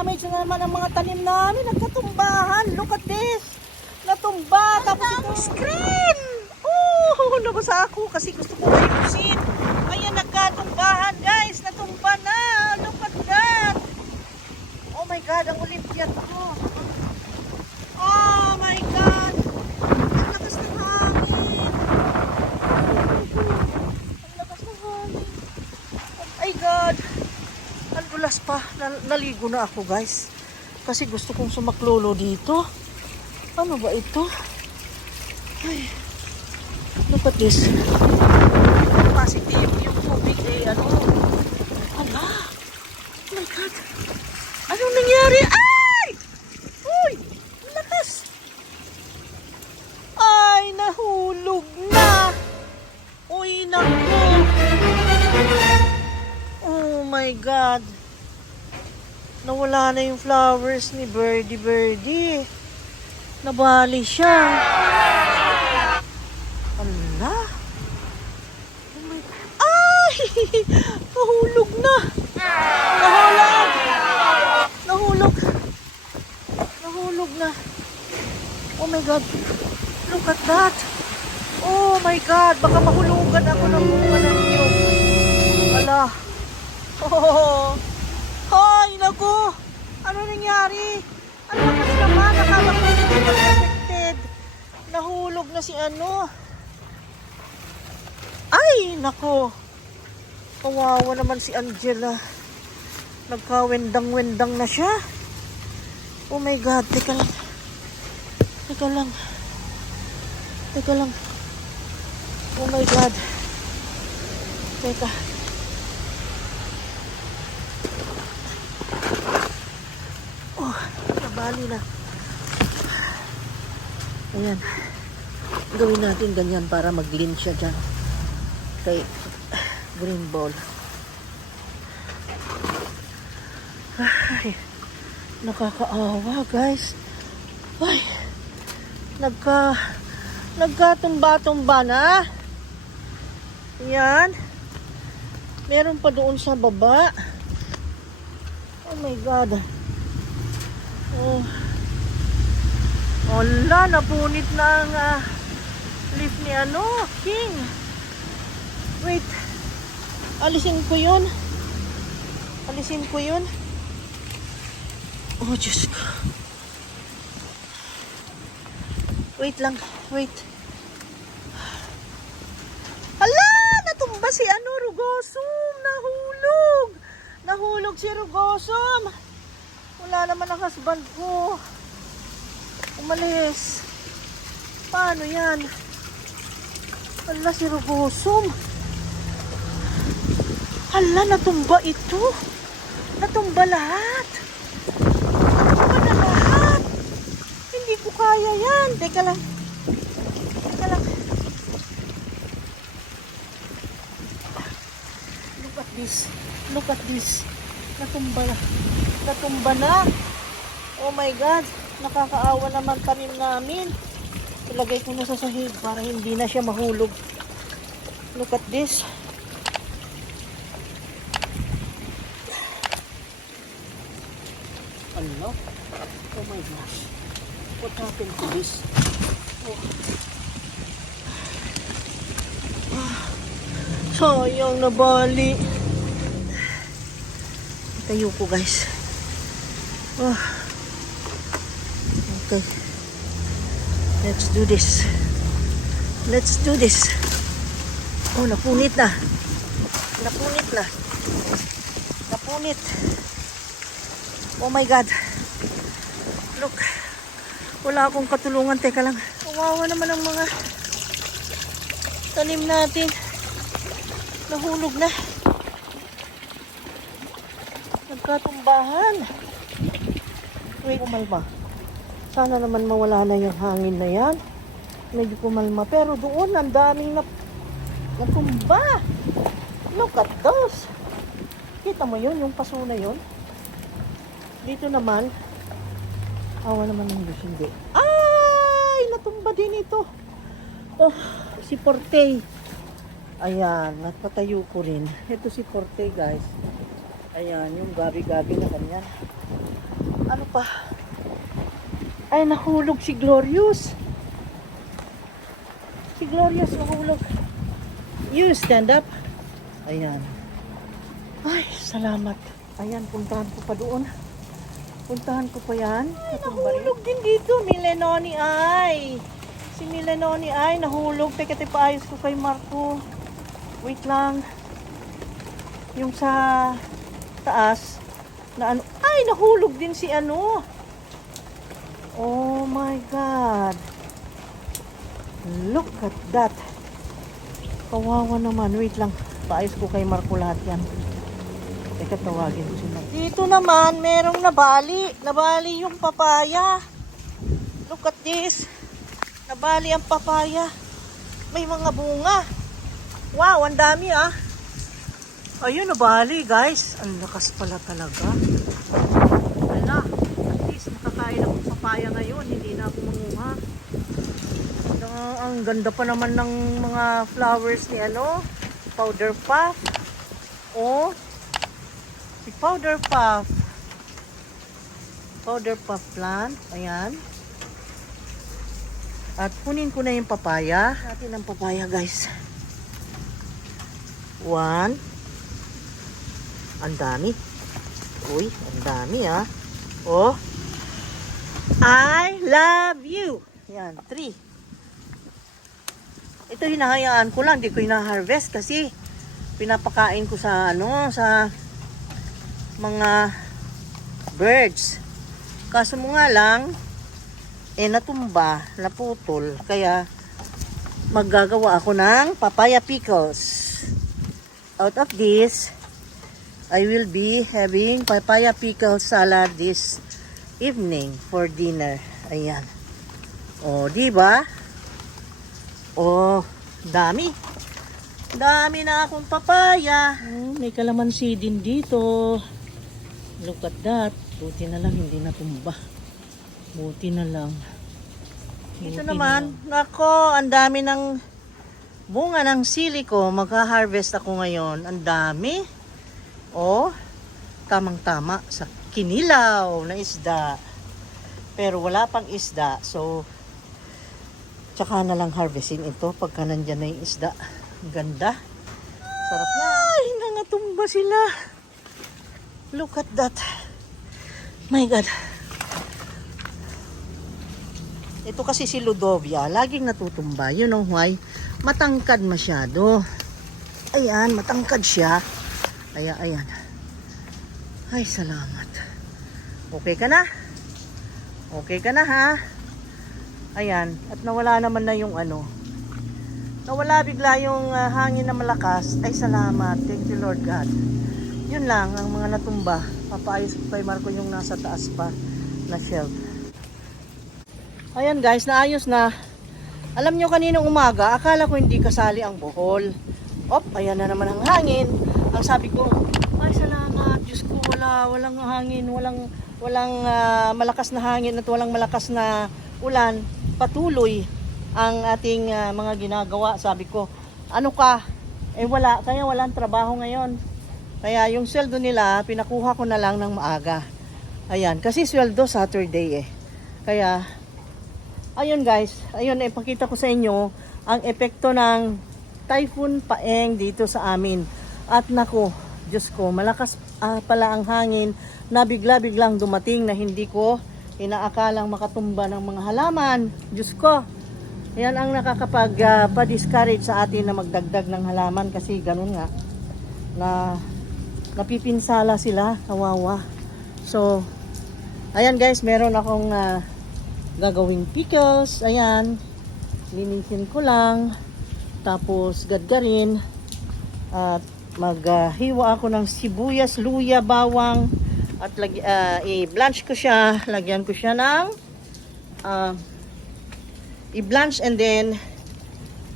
damage na naman ang mga tanim namin. Nagkatumbahan. Look at this. Natumba. Tapos ito. Screen. Oh, nabasa ako kasi gusto ko ayusin. Ayan, nagkatumbahan guys. Natumba na. Look at that. Oh my God, ang Olympiad ko. Oh my God. Ang lakas ng hangin. Ang lakas ng hangin. Oh my God. Ang dulas pa. Naligo na ako guys. Kasi gusto kong sumaklolo dito. Ano ba ito? Ay. Look at this. Positive yung tubig eh. Ano? Hala. Oh my God. Anong nangyari? Ay! Uy! Ang lakas. Ay, nahulog na. Uy, naku. Oh my God. Nawala na yung flowers ni Birdie. Nabali siya. Ala. Oh my God. Ay! Nahulog na. Nahulog na. Oh my God. Look at that. Oh my God. Baka mahulugan ako ng bunga ng niyog. Ala. Oh. Ay, naku. Ano nangyari? Ano kasi naman? Nakala ko hindi affected. Nahulog na si ano. Ay, naku. Kawawa naman si Angela. Nagkawendang-wendang na siya. Oh my God. Teka lang. Oh my God. Teka. Oh, nabali na. Ayan. Gawin natin ganyan para mag-lean siya dyan. Kay green ball. Ay, nakakaawa guys. Ay, nagkatumba-tumba na. Yan. Meron pa doon sa baba. Oh my God. Oh. Wala, napunit na ang leaf ni ano, King. Wait. Alisin ko yun. Oh, Diyos ko. Wait lang. Hala! Natumba si ano, Rugosom. Nahulog si Rugosom. Wala naman ang husband ko. Umalis. Paano yan? Hala, si Rugosom. Hala, natumba ito. Natumba lahat. Hindi ko kaya yan. Teka lang. Look at this. Natumba na. Oh my God. Nakakaawa naman tanim namin. Ilagay ko na sa sahig para hindi na siya mahulog. Look at this. Ano? Oh my gosh. What happened to this? Oh. Sayang, nabali. Tayo ko guys. Oh. Okay. Let's do this. Oh, napunit. Oh my God. Look. Wala akong katulungan. Teka lang. Kawawa naman ang mga tanim natin. Nahulog na. Nagkatumbahan. Wait, kumalma. Sana naman mawala na yung hangin na yan. Medyo kumalma. Pero doon, ang daming natumba. Look at those. Kita mo yun, yung paso na yun? Dito naman, awa naman ng Diyos, hindi. Ay, natumba din ito. Oh, si Porte. Ayan, nagpatayo ko rin. Ito si Porte, guys. Ayan, yung gabi-gabi na kanyan. Ano pa? Ay, nahulog si Glorious. Si Glorious nahulog. You stand up. Ayan. Ay, salamat. Ayan, puntahan ko pa doon. Puntahan ko pa yan. Ay, nahulog din dito. Milenoni ay. Si Milenoni ay nahulog. Teka, paayos ko kay Marco. Wait lang. Yung sa taas na ano. Ay, nahulog din si ano. Oh my God. Look at that. Kawawa naman. Wait lang. Paayos ko kay Marco lahat yan. Teka, tawagin ko sila. Dito naman, merong nabali. Nabali yung papaya. Look at this. Nabali ang papaya. May mga bunga. Wow, ang dami ah. Ayun, nabali guys. Ang lakas pala talaga. Wala. At least makakain akong papaya ngayon. Hindi na ako manguha. Ang ganda pa naman ng mga flowers ni ano. Powder puff. Oh. Si powder puff. Powder puff plant. Ayan. At kunin ko na yung papaya. Natin ang papaya guys. 1. Ang dami. Uy, ang dami ah. Oh. I love you. Yan, 3. Ito hinahayaan ko lang, hindi ko hina-harvest kasi pinapakain ko sa ano, sa mga birds. Kaso mo nga lang natumba, naputol, kaya maggagawa ako ng papaya pickles. Out of this, I will be having papaya pickle salad this evening for dinner. Ayan. O, di ba? O, dami. Dami na akong papaya. May kalamansi din dito. Look at that. Buti na lang hindi natumba. Buti na lang. Dito naman, nako, ang dami ng bunga ng sili ko. Magha-harvest ako ngayon. Ang dami. Oh, tamang-tama sa kinilaw na isda. Pero wala pang isda. So, tsaka na lang harvestin ito pagka nandyan na yung isda. Ganda. Sarap na. Ay, nangatumba sila. Look at that. My God. Ito kasi si Ludovia. Laging natutumba. You know why? Matangkad masyado. Ayan, matangkad siya. Ayan. Ay, salamat. Okay ka na? Okay ka na ha? Ayan. At nawala naman na yung ano. Nawala bigla yung hangin na malakas. Ay, salamat. Thank you, Lord God. Yun lang, ang mga natumba. Papaayos ko kay Marco yung nasa taas pa na shelf. Ayan guys, naayos na. Alam nyo kaninang umaga, akala ko hindi kasali ang buhol. Op, ayan na naman ang hangin. Ang sabi ko, ay salamat, Diyos ko, walang hangin, walang malakas na hangin at walang malakas na ulan. Patuloy ang ating mga ginagawa. Sabi ko, ano ka? Wala, kaya walang trabaho ngayon. Kaya yung sweldo nila, pinakuha ko na lang ng maaga. Ayan, kasi sweldo Saturday eh. Kaya, ayun guys, ayun, ipakita ko sa inyo ang epekto ng Typhoon Paeng dito sa amin. At nako, Diyos ko, malakas pala ang hangin na bigla-biglang dumating na hindi ko inaakalang makatumba ng mga halaman. Diyos ko, yan ang nakakapag-discourage sa atin na magdagdag ng halaman kasi ganun nga, na napipinsala sila, kawawa. So, ayan guys, meron akong gagawing pickles. Ayan, linisin ko lang. Tapos gadgarin. At maghiwa ako ng sibuyas, luya, bawang. At i-blanch ko siya. Lagyan ko siya ng i-blanch and then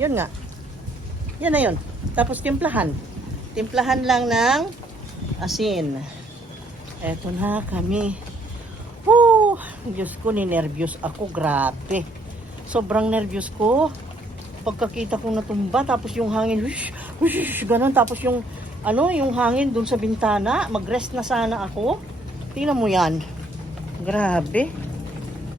yun nga. Yan na yun. Tapos timplahan. Timplahan lang ng asin. Eto na kami. Woo! Diyos ko, ninervyos ako. Grabe. Sobrang nervyos ko. Pagkakita kong natumba, tapos yung hangin, whoosh, whoosh, ganun. Tapos yung, yung hangin dun sa bintana. Mag-rest na sana ako. Tingnan mo yan. Grabe.